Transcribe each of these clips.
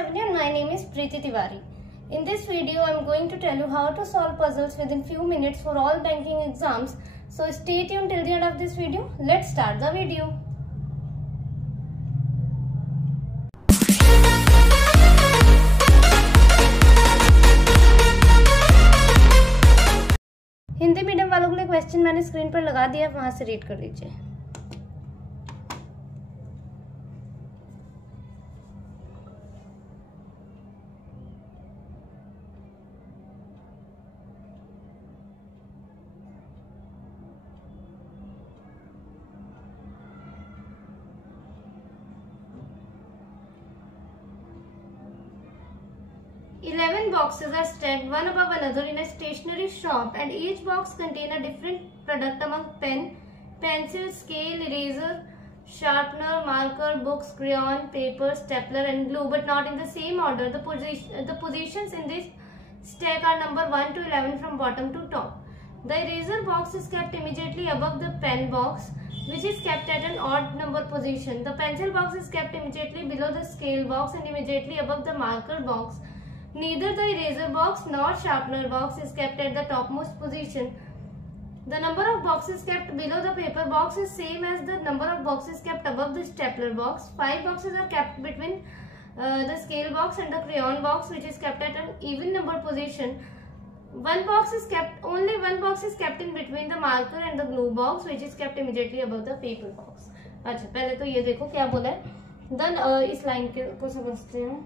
everyone, my name is Preeti Tiwari. In this video, I am going to tell you how to solve puzzles within few minutes for all banking exams. So stay tuned till the end of this video. Let's start the video. Hindi medium वालों के लिए question मैंने screen पर लगा दिया, वहां से read कर लीजिए। Eleven boxes are stacked one above another in a stationery shop, and each box contains a different product among pen, pencil, scale, eraser, sharpener, marker, books, crayon, paper, stapler, and glue, but not in the same order. The positions in this stack are number 1 to 11 from bottom to top. The eraser box is kept immediately above the pen box, which is kept at an odd number position. The pencil box is kept immediately below the scale box and immediately above the marker box. Neither the eraser box nor sharpener box is kept at the topmost position. The number of boxes kept below the paper box is same as the number of boxes kept above the stapler box. 5 boxes are kept between the scale box and the crayon box, which is kept at an even number position. Only one box is kept in between the marker and the glue box, which is kept immediately above the paper box. अच्छा, पहले तो ये देखो क्या बोला है, then इस line को समझते हैं।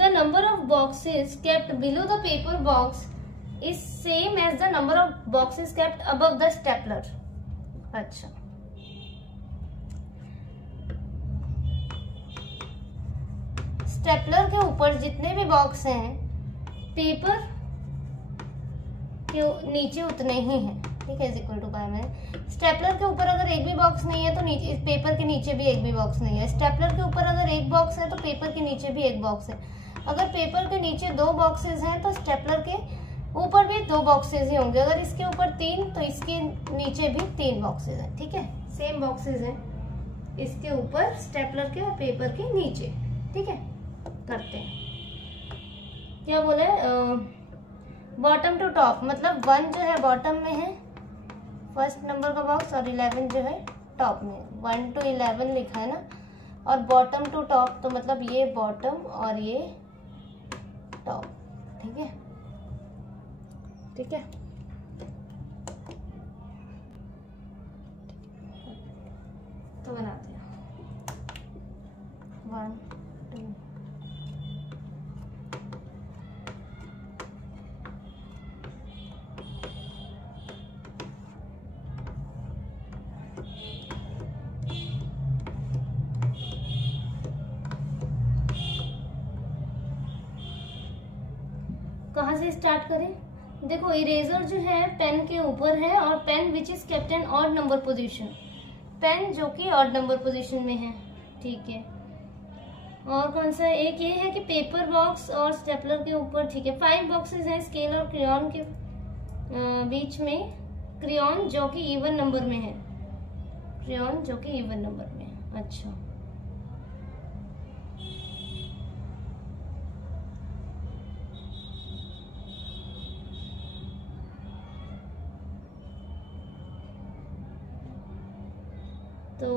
The number of boxes kept below the paper box is same as the number of boxes kept above the stapler. अच्छा, स्टेपलर के ऊपर जितने भी बॉक्स हैं पेपर के नीचे उतने ही हैं, ठीक है, इज इक्वल टू बाय में। स्टेपलर के ऊपर अगर एक भी बॉक्स नहीं है तो नीचे पेपर के नीचे भी एक भी बॉक्स नहीं है। स्टेपलर के ऊपर अगर एक बॉक्स है तो पेपर के नीचे भी एक बॉक्स है। अगर पेपर के नीचे 2 बॉक्सेस हैं तो स्टेपलर के ऊपर भी 2 बॉक्सेस ही होंगे। अगर इसके ऊपर 3 तो इसके नीचे भी 3 बॉक्सेस हैं, ठीक है, सेम बॉक्सेस हैं इसके ऊपर स्टेपलर के और पेपर के नीचे, ठीक है। करते हैं, क्या बोले, बॉटम टू टॉप, मतलब 1 जो है बॉटम में है फर्स्ट नंबर का बॉक्स और 11 जो है टॉप में। 1 to 11 लिखा है ना, और बॉटम टू टॉप तो मतलब ये बॉटम और ये टॉप, ठीक है, ठीक है। तो बनाते हैं 1 2 कहाँ से स्टार्ट करें। देखो, इरेजर जो है पेन के ऊपर है और pen which is kept in odd number position, pen जो कि ऑड नंबर पोजीशन में है, ठीक है। और कौन सा, एक ये है कि पेपर बॉक्स और स्टेपलर के ऊपर, ठीक है। 5 बॉक्सेस हैं स्केल और क्रेयॉन के बीच में। क्रेयॉन जो कि इवन नंबर में है, क्रेयॉन जो कि इवन नंबर में है। अच्छा, तो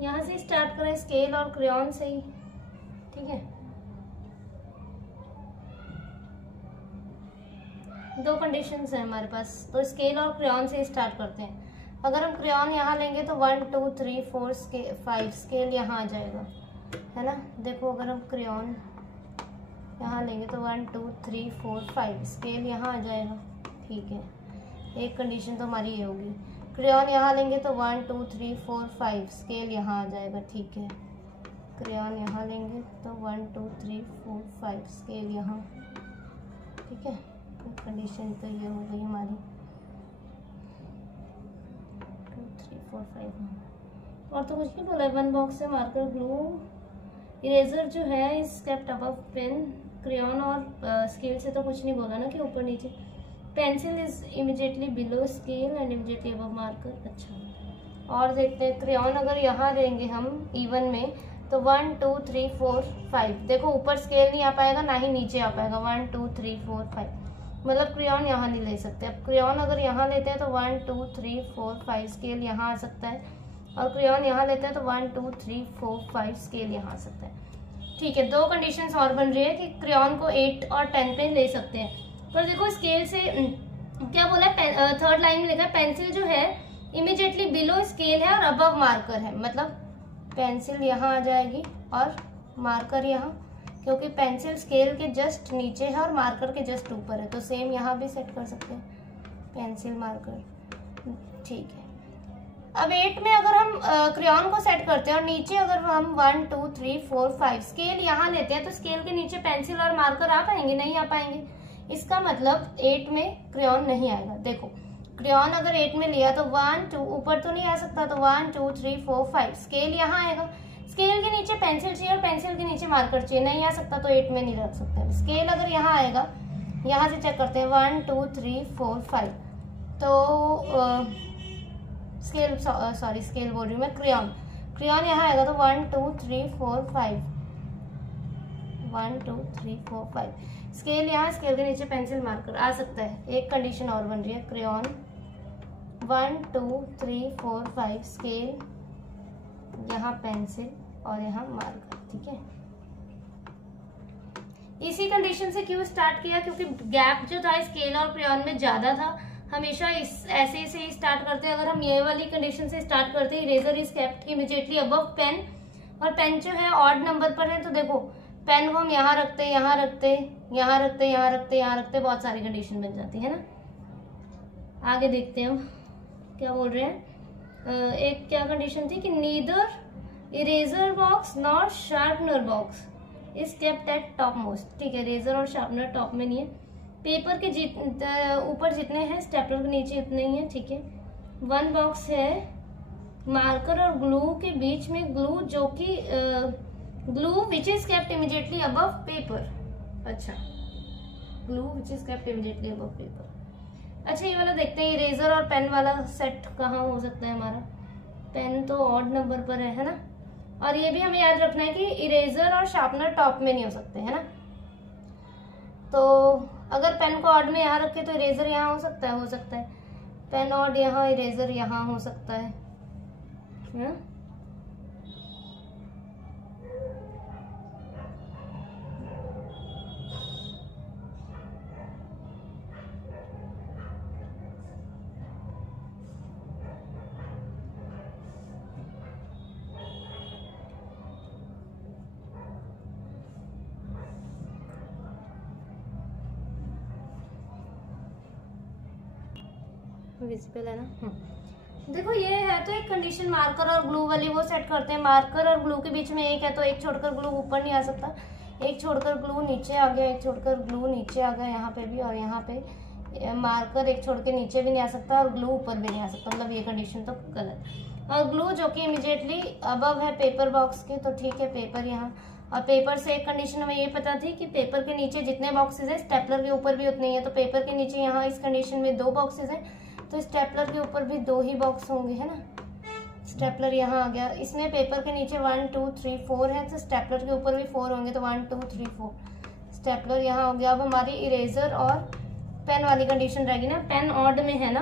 यहाँ से स्टार्ट करें स्केल और क्रेयॉन से ही, ठीक है। 2 कंडीशंस हैं हमारे पास, तो स्केल और क्रेयॉन से स्टार्ट करते हैं। अगर हम क्रेयॉन यहाँ लेंगे तो 1 2 3 4 5 स्केल यहाँ आ जाएगा, है ना। देखो, अगर हम क्रेयॉन यहाँ लेंगे तो 1 2 3 4 5 स्केल यहाँ आ जाएगा, ठीक है। एक कंडीशन तो हमारी ये होगी। क्रेयॉन यहाँ लेंगे तो 1 2 3 4 5 स्केल यहाँ आ जाएगा, ठीक है। क्रेयॉन यहाँ लेंगे तो 1 2 3 4 5 स्केल यहाँ, ठीक है। कंडीशन तो ये हो गई हमारी 2 3 4 5। और तो कुछ नहीं बोला है। 1 बॉक्स है, मार्कर, ग्लू, इरेजर जो है is kept above pen, crayon और स्केल से तो कुछ नहीं बोला ना कि ऊपर नीचे। Pencil is immediately below scale and immediately above marker. अच्छा, और देखते हैं क्रेयॉन अगर यहाँ देंगे हम इवन में तो 1 2 3 4 5, देखो ऊपर स्केल नहीं आ पाएगा ना ही नीचे आ पाएगा। 1 2 3 4 5 मतलब क्रेयॉन यहाँ नहीं ले सकते। अब क्रेयॉन अगर यहाँ लेते हैं तो 1 2 3 4 5 स्केल यहाँ आ सकता है, और क्रेयॉन यहाँ लेते हैं तो 1 2 3 4 5 स्केल यहाँ आ सकता है। ठीक है, दो कंडीशंस और बन रही है कि क्रेयॉन को 8 और 10 पे ले सकते हैं। पर देखो स्केल से क्या बोला है, थर्ड लाइन में लिखा है पेंसिल जो है इमीडिएटली बिलो स्केल है और अबव मार्कर है, मतलब पेंसिल यहाँ आ जाएगी और मार्कर यहाँ, क्योंकि पेंसिल स्केल के जस्ट नीचे है और मार्कर के जस्ट ऊपर है, तो सेम यहाँ भी सेट कर सकते हैं पेंसिल मार्कर। ठीक है, अब 8 में अगर हम क्रेयॉन को सेट करते हैं और नीचे अगर हम 1 2 3 4 5 स्केल यहाँ लेते हैं तो स्केल के नीचे पेंसिल और मार्कर आ पाएंगे? नहीं आ पाएंगे। इसका मतलब 8 में क्रेयॉन नहीं आएगा। देखो क्रेयॉन अगर 8 में लिया तो 1 2 ऊपर तो नहीं आ सकता, तो 1 2 3 4 5 स्केल यहाँ आएगा। स्केल के नीचे पेंसिल चाहिए और पेंसिल के नीचे मार्कर चाहिए, नहीं आ सकता, तो 8 में नहीं रख सकते। स्केल अगर यहाँ आएगा, यहाँ से चेक करते हैं 1 2 3 4 5, तो स्केल सॉरी स्केल बोल रही हूँ मैं, क्रेयॉन यहाँ आएगा तो 1 2 3 4 5 1 2 3 4 5 स्केल यहाँ, स्केल के नीचे पेंसिल मार्कर आ सकता है। एक कंडीशन और बन रही है, क्रेयॉन 1 2 3 4 5 स्केल यहाँ पेंसिल और यहाँ मार्कर। ठीक है, इसी कंडीशन से क्यों स्टार्ट किया, क्योंकि गैप जो था स्केल और क्रेयॉन में ज्यादा था। हमेशा ऐसे से ही स्टार्ट करते हैं। अगर हम ये वाली कंडीशन से स्टार्ट करते हैं, eraser is kept immediately above pen, और पेन जो है ऑड नंबर पर है, तो देखो पेन को हम यहाँ रखते, यहाँ रखते, यहाँ रखते, यहाँ रखते, यहाँ रखते, बहुत सारी कंडीशन बन जाती है ना। आगे देखते हैं हम क्या बोल रहे हैं। एक क्या कंडीशन थी कि neither eraser box not sharpener box is kept at top most. ठीक है, इरेजर और शार्पनर टॉप में नहीं है। पेपर के ऊपर जितने हैं स्टेपलर के नीचे इतने ही हैं। ठीक है, 1 बॉक्स है मार्कर और ग्लू के बीच में, ग्लू जो कि glue which is kept immediately above paper. अच्छा, glue which is kept immediately above paper. अच्छा, ये वाला देखते हैं, इरेजर और पेन वाला सेट कहाँ हो सकता है हमारा। पेन तो ऑड नंबर पर है ना, और ये भी हमें याद रखना है कि इरेजर और शार्पनर टॉप में नहीं हो सकते, है ना। तो अगर पेन को ऑड में यहाँ रखे तो इरेजर यहाँ हो सकता है, पेन ऑड यहाँ, इरेजर यहाँ हो सकता है ना? विजिबल है ना। देखो ये है तो एक कंडीशन, मार्कर और ग्लू वाली वो सेट करते हैं। मार्कर और ग्लू के बीच में एक है तो एक छोड़कर ग्लू ऊपर नहीं आ सकता, एक छोड़कर ग्लू नीचे आ गया, एक छोड़कर ग्लू नीचे आ गया यहाँ पे भी, और यहाँ पे मार्कर एक छोड़ के नीचे भी नहीं आ सकता और ग्लू ऊपर भी नहीं आ सकता, मतलब ये कंडीशन तो गलत। और ग्लू जो कि इमीडिएटली अबव है पेपर बॉक्स के, तो ठीक है पेपर यहाँ। और पेपर से एक कंडीशन हमें ये पता थी कि पेपर के नीचे जितने बॉक्सेस है स्टेपलर के ऊपर भी उतने ही है, तो पेपर के नीचे यहाँ इस कंडीशन में 2 बॉक्सेस है, तो स्टेपलर के ऊपर भी 2 ही बॉक्स होंगे, है ना। स्टेपलर यहाँ आ गया, इसमें पेपर के नीचे 1 2 3 4 है, तो स्टेपलर के ऊपर भी 4 होंगे, तो 1 2 3 4 स्टेपलर यहाँ हो गया। अब हमारी इरेजर और पेन वाली कंडीशन रहेगी ना। पेन ऑड में है ना,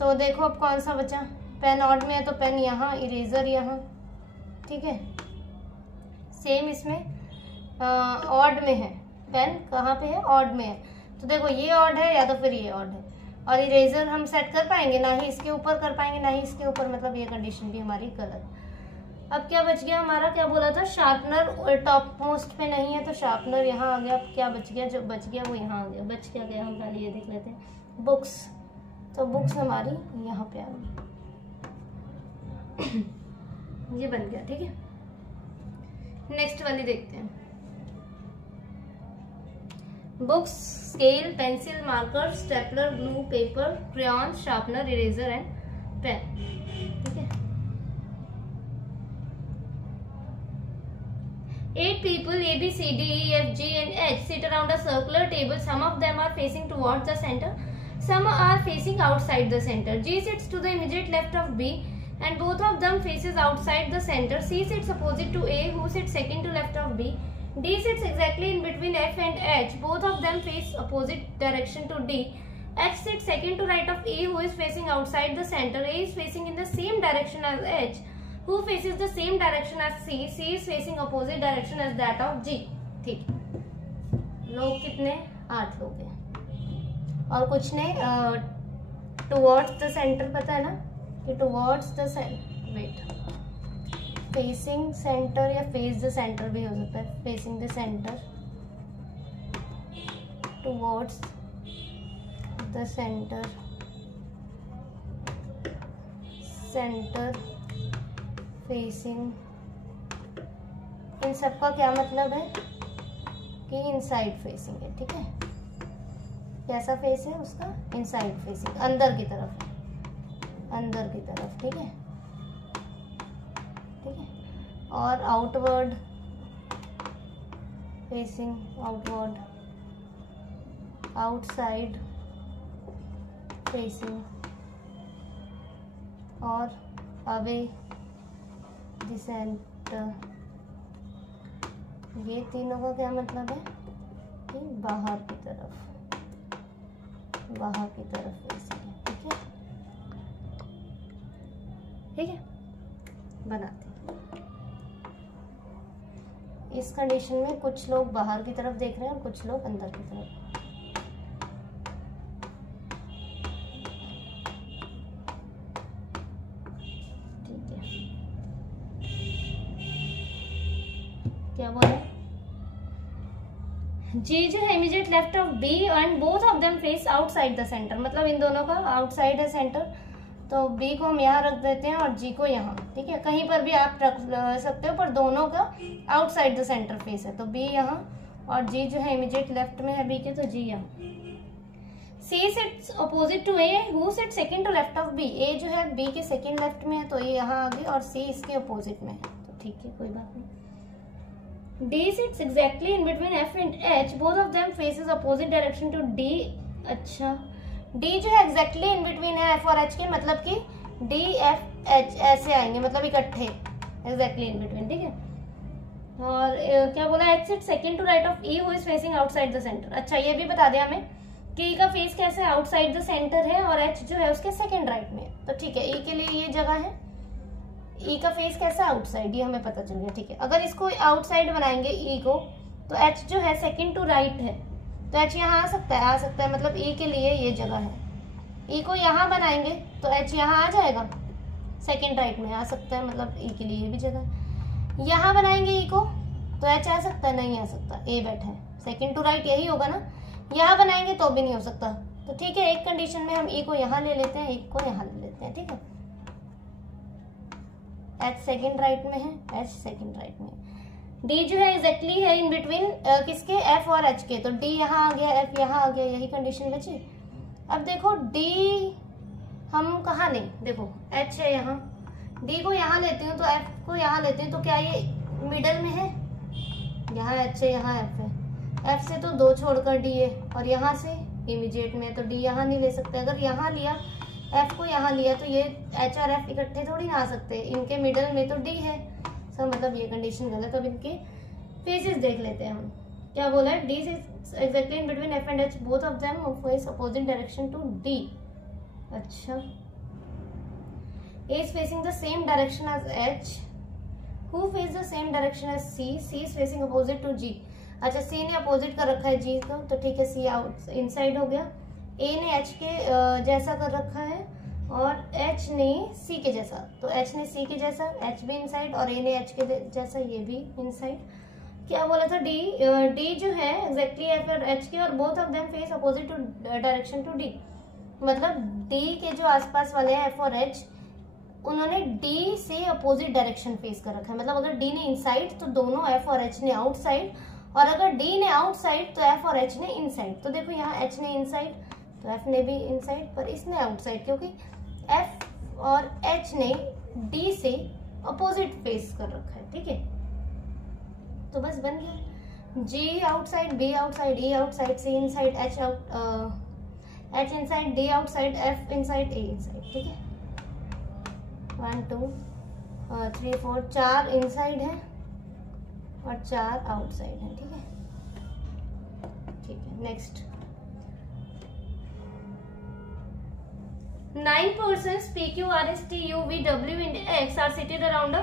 तो देखो अब कौन सा बचा, पेन ऑड में है तो पेन यहाँ, इरेजर यहाँ। ठीक है, सेम इसमें ऑड में है, पेन कहाँ पे है, ऑड में है, तो देखो ये ऑड है या तो फिर ये ऑड है। और इरेजर हम सेट कर पाएंगे, ना ही इसके ऊपर कर पाएंगे ना ही इसके ऊपर, मतलब ये कंडीशन भी हमारी गलत। अब क्या बच गया हमारा, क्या बोला था, शार्पनर टॉप मोस्ट पे नहीं है तो शार्पनर यहाँ आ गया। अब क्या बच गया, जो बच गया वो यहाँ आ गया। बच क्या गया, हम पहले ये देख लेते हैं, बुक्स। तो बुक्स हमारी यहाँ पे आ गई, ये बन गया। ठीक है, नेक्स्ट वाली देखते हैं। Books, scale, pencil, marker, stapler, glue, paper, crayon, sharpener, eraser and pen. ठीक है, 8 people A, B, C, D, E, F, G and H sit around a circular table. Some of them are facing towards the center. Some are facing outside the center. G sits to the immediate left of B and both of them faces outside the center. C sits opposite to A, who sits second to left of B. D sits exactly in between F and H. Both of them face opposite direction to D. H sits second to right of E, who is facing outside the center. A is facing in the same direction as H, who faces the same direction as C. C is facing opposite direction as that of G. ठीक, लोग कितने? 8 लोग हैं और कुछ ने towards the centre, पता है ना कि टुवर्ड्स द फेसिंग सेंटर या फेस द सेंटर भी हो सकता है. Facing the centre, towards the centre, centre, facing. इन सब का क्या मतलब है कि इनसाइड फेसिंग है. ठीक है, कैसा फेस है उसका? इनसाइड फेसिंग, अंदर की तरफ, अंदर की तरफ. ठीक है, ठीक है. और outward facing, outward, outside facing और अवे द सेंटर. ये तीनों का क्या मतलब है कि बाहर की तरफ, बाहर की तरफ फेसिंग है. ठीक है, ठीक है, बनाते हैं. इस कंडीशन में कुछ लोग बाहर की तरफ देख रहे हैं और कुछ लोग अंदर की तरफ. ठीक है, क्या बोला? G जो है immediate left of B and both of them face outside the center. मतलब इन दोनों का आउटसाइड है सेंटर, तो B को हम यहाँ रख देते हैं और G को यहाँ. ठीक है, कहीं पर भी आप रख सकते हो, पर दोनों का आउटसाइड द सेंटर फेस है. तो B यहाँ और G जो है इमीडिएट लेफ्ट में है B के, तो G यहाँ. C sits opposite to A, who sit second to left of B. A जो है B के सेकंड लेफ्ट में है, तो ये यहाँ आ गई और C इसके अपोजिट में है. तो ठीक है, कोई बात नहीं. D sits exactly in between F and H. Both of them faces opposite direction to D. अच्छा, D जो है exactly in between है F और H के, मतलब कि D, F, H ऐसे आएंगे, मतलब इकट्ठे exactly in between. ठीक है, और क्या बोला? H sits second to right of E, who is facing outside the center. अच्छा, ये भी बता दिया हमें कि E का फेस कैसे आउटसाइड द सेंटर है और H जो है उसके सेकेंड राइट में. तो ठीक है, E के लिए ये जगह है. E का फेस कैसा? आउटसाइड, ये हमें पता चल गया. ठीक है, अगर इसको आउटसाइड बनाएंगे E को, तो H जो है सेकंड टू राइट है, तो H यहाँ आ सकता है, आ सकता है, मतलब E के लिए ये जगह है. E को यहाँ बनाएंगे तो H यहाँ आ जाएगा, सेकंड राइट में आ सकता है, मतलब E के लिए ये भी जगह है. यहाँ बनाएंगे E को तो H आ सकता है? नहीं आ सकता, A बैठा है, सेकंड टू राइट यही होगा ना. यहाँ बनाएंगे तो भी नहीं हो सकता. तो ठीक है, एक कंडीशन में हम E को यहाँ ले लेते हैं, E को यहाँ ले लेते हैं. ठीक है, H सेकंड राइट में है, H सेकंड राइट में. D जो है एग्जैक्टली है इन बिटवीन किसके? F और H के. तो D यहाँ आ गया, F यहाँ आ गया, यही कंडीशन बची. अब देखो D हम कहाँ लें? देखो H है यहाँ, D को यहाँ लेती हूँ तो F को यहाँ लेती हूँ, तो क्या ये मिडल में है? यहाँ H है, यहाँ F है. F से तो 2 छोड़कर D है और यहाँ से इमीडिएट में, तो D यहाँ नहीं ले सकते. अगर यहाँ लिया, F को यहाँ लिया, तो ये H और F इकट्ठे थोड़ी ना आ सकते. इनके मिडल में तो D है, सब मतलब ये कंडीशन गलत. अब इनके फेसेस देख लेते हैं हम. क्या बोला है? D is exactly in between F and H. Both of them face opposite direction to D. अच्छा, A is facing the same direction as H. Who face the same direction as C? C is facing opposite to G. अच्छा, C ने opposite कर रखा है G को, तो ठीक है, C आउट इनसाइड हो गया. A ने H के जैसा कर रखा है और H ने C के जैसा, तो H ने C के जैसा, H भी इनसाइड, और A ने H के जैसा, ये भी इनसाइड. क्या बोला था? D जो है एग्जैक्टली F और H के, और both of them face opposite to direction to D. मतलब D के जो आसपास वाले हैं F और H, उन्होंने D से अपोजिट डायरेक्शन फेस कर रखा है. मतलब अगर D ने इनसाइड तो दोनों F और H ने आउटसाइड, और अगर D ने आउटसाइड तो F और H ने इनसाइड. तो देखो यहाँ H ने इनसाइड तो F ने भी इनसाइड, पर इसने आउटसाइड, क्योंकि F और H ने D से अपोजिट फेस कर रखा है. ठीक है, तो बस बन गया. G outside, B outside, E outside, C inside, H inside, D outside, F inside, A inside. ठीक है, 1 2 3 4 4 इनसाइड है और 4 आउटसाइड है। ठीक है, ठीक है। Next, 9 persons P Q R S T U V W and X are seated around a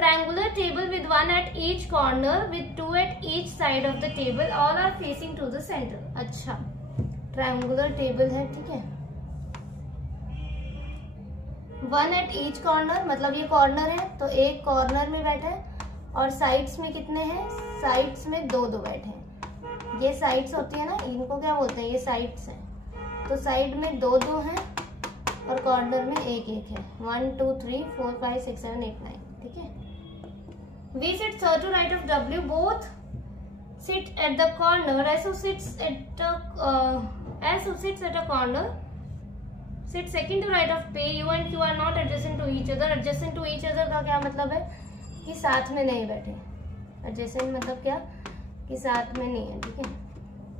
triangular table with 1 at each corner with 2 at each side of the table. All are facing to the center. अच्छा, triangular table है। ठीक है, 1 at each corner मतलब ये corner है तो एक corner में बैठा है, और साइड्स में कितने हैं? साइड्स में 2 बैठे हैं। ये साइड्स होती है ना, इनको क्या बोलते हैं? ये साइड्स हैं। तो साइड में 2 हैं और कॉर्नर में 1 है। 1 2 3 4 5 6 7 8 9। ठीक है, we sit third to right of W, both sit at the corner. S who sits at a corner sit second to right of P. U and Q are not adjacent to each other. Adjacent to each other का क्या मतलब है? कि साथ में नहीं बैठे। adjacent मतलब क्या? कि साथ में नहीं है। ठीक है,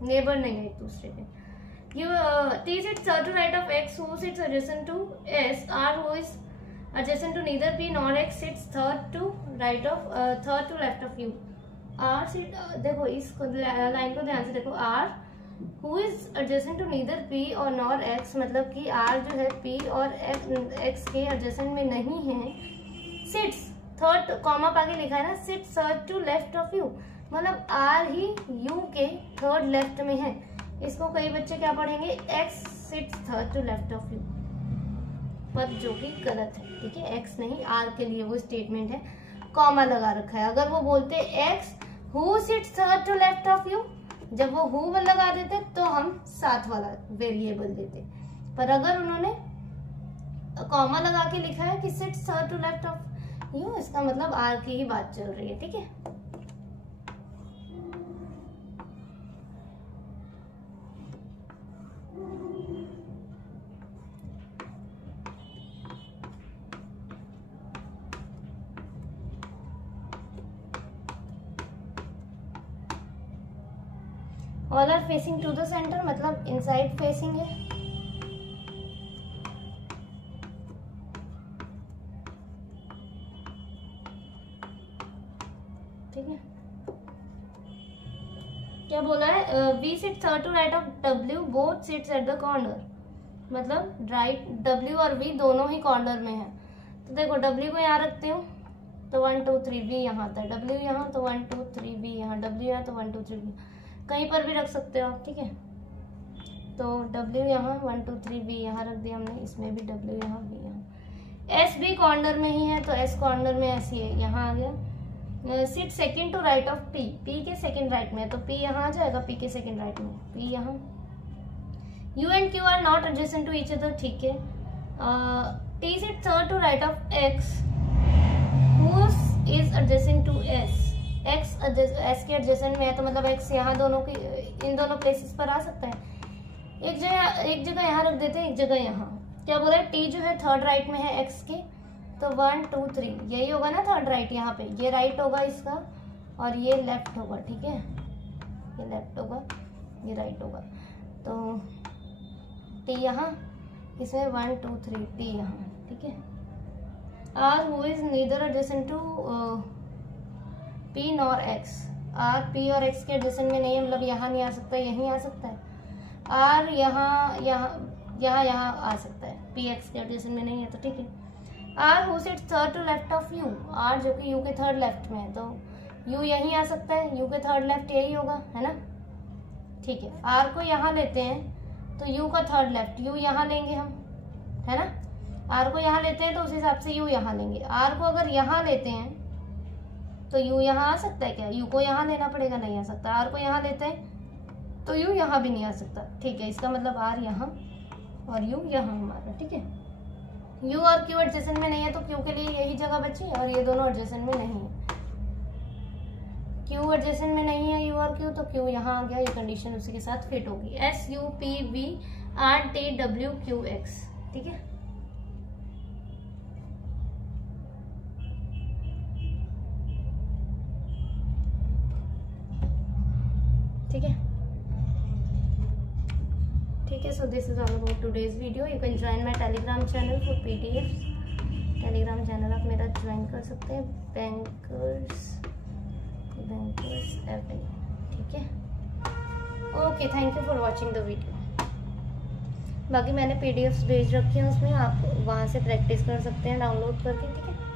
नेबर नहीं है एक दूसरे के। T sits third to right of X, who sits adjacent to S. R who is adjacent to neither P nor X sits third to left of U. R sit देखो इस लाइन को ध्यान से देखो। R who is adjacent to neither P और nor X मतलब कि R जो है P और X के adjacent में नहीं है। sits थर्ड कॉमा पाके लिखा है ना, sits third to left of U मतलब R ही U के थर्ड लेफ्ट में है। इसको कई बच्चे क्या पढ़ेंगे? X sits third to left of U, पर जो कि गलत है। ठीक है, X नहीं, R के लिए वो स्टेटमेंट है, कॉमा लगा रखा है। अगर वो बोलते X who sits third to left of you, जब वो who लगा देते तो हम साथ वाला वेरिएबल देते, पर अगर उन्होंने कॉमा लगा के लिखा है कि sits third to left of you, इसका मतलब R की ही बात चल रही है। ठीक है, all are facing to the center मतलब इनसाइड फेसिंग है। ठीक है, क्या बोला है? V sit third to right of W, both sits at the corner मतलब राइट डब्ल्यू और वी दोनों ही कॉर्नर में है। तो देखो डब्ल्यू को यहाँ रखते हो तो 1 2 3 वी यहाँ था, डब्ल्यू यहाँ तो 1 2 3 वी यहाँ, डब्ल्यू यहाँ तो 1 2 3 वी, कहीं पर भी रख सकते हो आप। ठीक है, तो W यहाँ 1 2 3 V यहाँ रख दिया हमने, इसमें भी W यहाँ V यहाँ। S भी कॉर्नर में ही है तो S कॉर्नर में ऐसी है, यहाँ आ गया। Sit second to right of P, P के सेकंड राइट में है तो P यहाँ आ जाएगा, P के सेकंड राइट में P यहाँ। U and Q are not adjacent to each other। ठीक है, T sit third to right of X, who is adjacent to S। X S के एडजेसेंट में है तो मतलब X यहाँ दोनों की इन दोनों प्लेसेस पर आ सकता है। एक जगह यहाँ रख देते हैं, एक जगह यहाँ। क्या बोला है? T जो है थर्ड राइट में है X के, तो 1 2 3 यही होगा ना थर्ड राइट। यहाँ पे ये राइट होगा इसका और ये लेफ्ट होगा। ठीक है, ये लेफ्ट होगा, ये राइट होगा। तो T यहाँ, इसमें 1 2 3 T यहाँ। ठीक है, R who is neither adjacent to P nor X, R P और X के एडजेसेंट में नहीं है मतलब यहाँ नहीं आ सकता, यहीं आ सकता है। R यहाँ आ सकता है, P X के एडजेसेंट में नहीं है तो ठीक है। R who sits third to left of U, R जो कि U के थर्ड लेफ्ट में है तो U यहीं आ सकता है, U के थर्ड लेफ्ट यही होगा, है ना। ठीक है, R को यहाँ लेते हैं तो U का थर्ड लेफ्ट U यहाँ लेंगे हम, है ना। R को यहाँ लेते हैं तो उस हिसाब से U यहाँ लेंगे। R को अगर यहाँ लेते हैं तो U यहाँ आ सकता है क्या? U को यहाँ लेना पड़ेगा, नहीं आ सकता। R को यहाँ लेते हैं तो U यहाँ भी नहीं आ सकता। ठीक है, इसका मतलब R यहाँ और U यहाँ हमारा। ठीक है, U और Q एडजेसेंट में नहीं है तो Q के लिए यही जगह बची और ये दोनों एडजेसेंट में नहीं है। Q एडजेसेंट में नहीं है U और Q तो Q यहाँ आ गया, ये कंडीशन उसी के साथ फिट होगी। S U P V R T W Q X। ठीक है, ठीक है, ठीक है, so this is all about today's video. You can join my Telegram channel for PDF. Telegram channel आप मेरा ज्वाइन कर सकते हैं, बैंकर्स एवेन्यू। ठीक है, okay, thank you for watching the video. बाकी मैंने पीडीएफ्स भेज रखी हैं, उसमें आप वहाँ से प्रैक्टिस कर सकते हैं डाउनलोड करके। ठीक है।